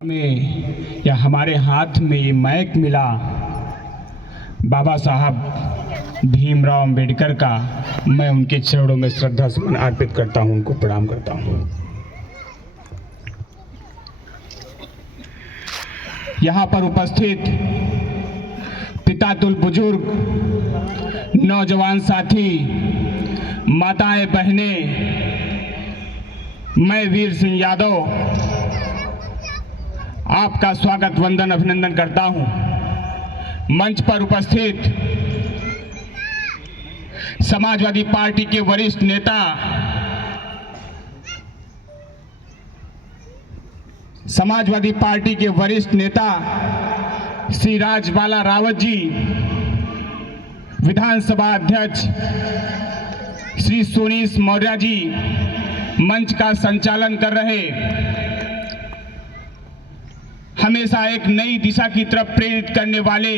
में या हमारे हाथ में ये मैक मिला बाबा साहब भीमराव अंबेडकर का, मैं उनके चरणों में श्रद्धा सुमन अर्पित करता हूं, उनको प्रणाम करता हूं। यहाँ पर उपस्थित पिता तुल बुजुर्ग, नौजवान साथी, माताएं, बहनें, मैं वीर सिंह यादव आपका स्वागत वंदन अभिनंदन करता हूं। मंच पर उपस्थित समाजवादी पार्टी के वरिष्ठ नेता, श्री राजबाला रावत जी, विधानसभा अध्यक्ष श्री सोनीश मौर्य जी मंच का संचालन कर रहे, हमेशा एक नई दिशा की तरफ प्रेरित करने वाले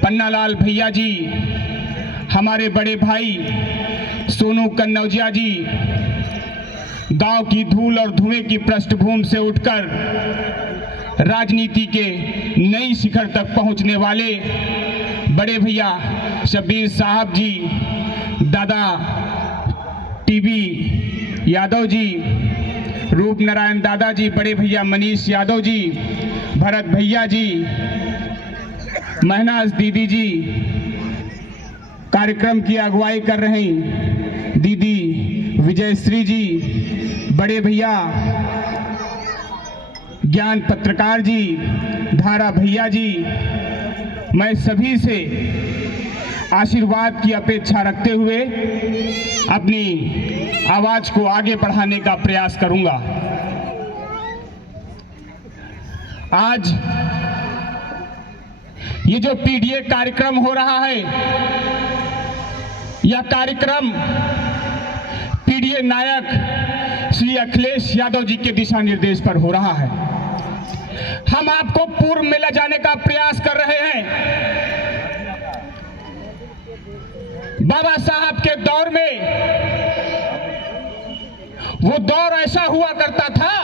पन्नालाल भैया जी, हमारे बड़े भाई सोनू कन्नौजिया जी, गांव की धूल और धुएं की पृष्ठभूमि से उठकर राजनीति के नई शिखर तक पहुंचने वाले बड़े भैया शब्बीर साहब जी, दादा टीबी यादव जी, रूप नारायण दादा जी, बड़े भैया मनीष यादव जी, भरत भैया जी, महनाज दीदी जी, कार्यक्रम की अगुवाई कर रहे हैं दीदी विजयश्री जी, बड़े भैया ज्ञान पत्रकार जी, धारा भैया जी, मैं सभी से आशीर्वाद की अपेक्षा रखते हुए अपनी आवाज को आगे बढ़ाने का प्रयास करूंगा। आज ये जो पीडीए कार्यक्रम हो रहा है, यह कार्यक्रम पीडीए नायक श्री अखिलेश यादव जी के दिशा निर्देश पर हो रहा है। हम आपको पूर्व में ले जाने का प्रयास कर रहे हैं। बाबा साहब के दौर में वो दौर ऐसा हुआ करता था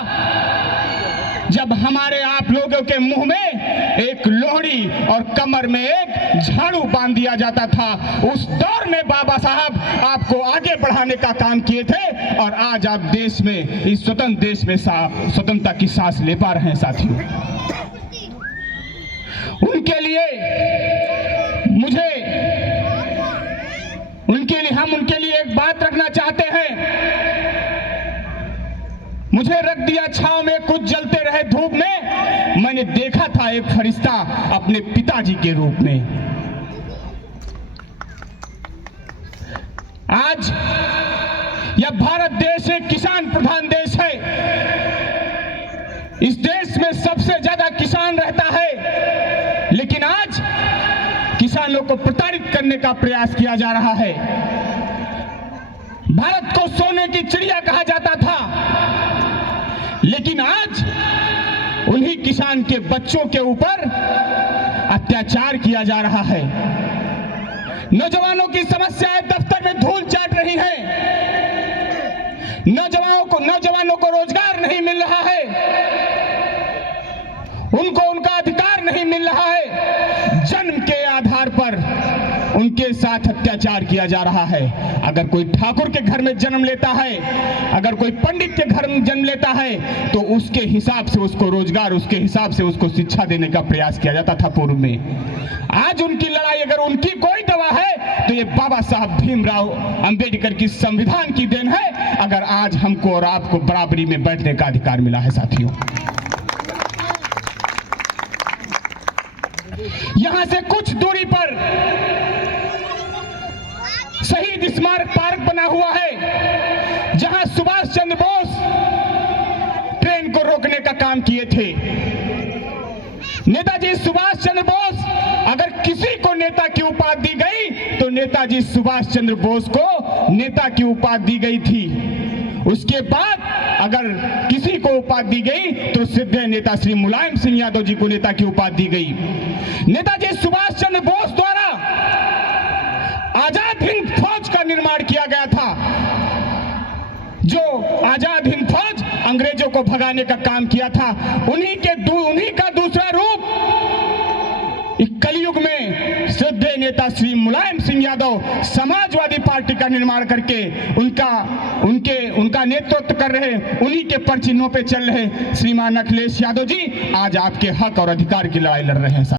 जब हमारे आप लोगों के मुंह में एक लोहड़ी और कमर में एक झाड़ू बांध दिया जाता था। उस दौर में बाबा साहब आपको आगे बढ़ाने का काम किए थे और आज आप देश में, इस स्वतंत्र देश में स्वतंत्रता की सांस ले पा रहे हैं साथियों। हम उनके लिए एक बात रखना चाहते हैं। मुझे रख दिया छांव में, कुछ जलते रहे धूप में, मैंने देखा था एक फरिश्ता अपने पिताजी के रूप में। आज यह भारत देश एक किसान प्रधान देश है। इस देश में सबसे ज्यादा किसान रहता है, लेकिन आज किसानों को प्रताड़ित करने का प्रयास किया जा रहा है। भारत को सोने की चिड़िया कहा जाता था, लेकिन आज उन्हीं किसान के बच्चों के ऊपर अत्याचार किया जा रहा है। नौजवानों की समस्याएं दफ्तर में धूल चाट रही हैं। नौजवानों को रोजगार नहीं मिल रहा है, उनको उनका अधिकार नहीं मिल रहा है। जन्म के आधार पर उनके साथ अत्याचार किया जा रहा है। अगर कोई ठाकुर के घर में जन्म लेता है, अगर कोई पंडित के घर में जन्म लेता है, तो उसके हिसाब से उसको रोजगार, उसके हिसाब से उसको शिक्षा देने का प्रयास किया जाता था पूर्व में। आज उनकी लड़ाई, अगर उनकी कोई दवा है तो ये बाबा साहब भीमराव अंबेडकर की संविधान की देन है। अगर आज हमको और आपको बराबरी में बैठने का अधिकार मिला है साथियों। यहां से कुछ दूरी पर शहीद स्मारक पार्क बना हुआ है, जहां सुभाष चंद्र बोस ट्रेन को रोकने का काम किए थे। नेताजी सुभाष चंद्र बोस, अगर किसी को नेता की उपाधि दी गई तो नेताजी सुभाष चंद्र बोस को नेता की उपाधि दी गई थी। उसके बाद अगर किसी को उपाधि दी गई तो सीधे नेता श्री मुलायम सिंह यादव जी को नेता की उपाधि दी गई। नेताजी सुभाष चंद्र बोस द्वारा आजाद हिंद फौज का निर्माण किया गया था, जो आजाद हिंद फौज अंग्रेजों को भगाने का काम किया था, उन्हीं का दूसरा रूप कलयुग में श्रद्धेय नेता श्री मुलायम सिंह यादव समाजवादी पार्टी का निर्माण करके उनका नेतृत्व कर रहे, उन्हीं के पर चिन्हों पे चल रहे श्रीमान अखिलेश यादव जी आज आपके हक और अधिकार की लड़ाई लड़ रहे हैं।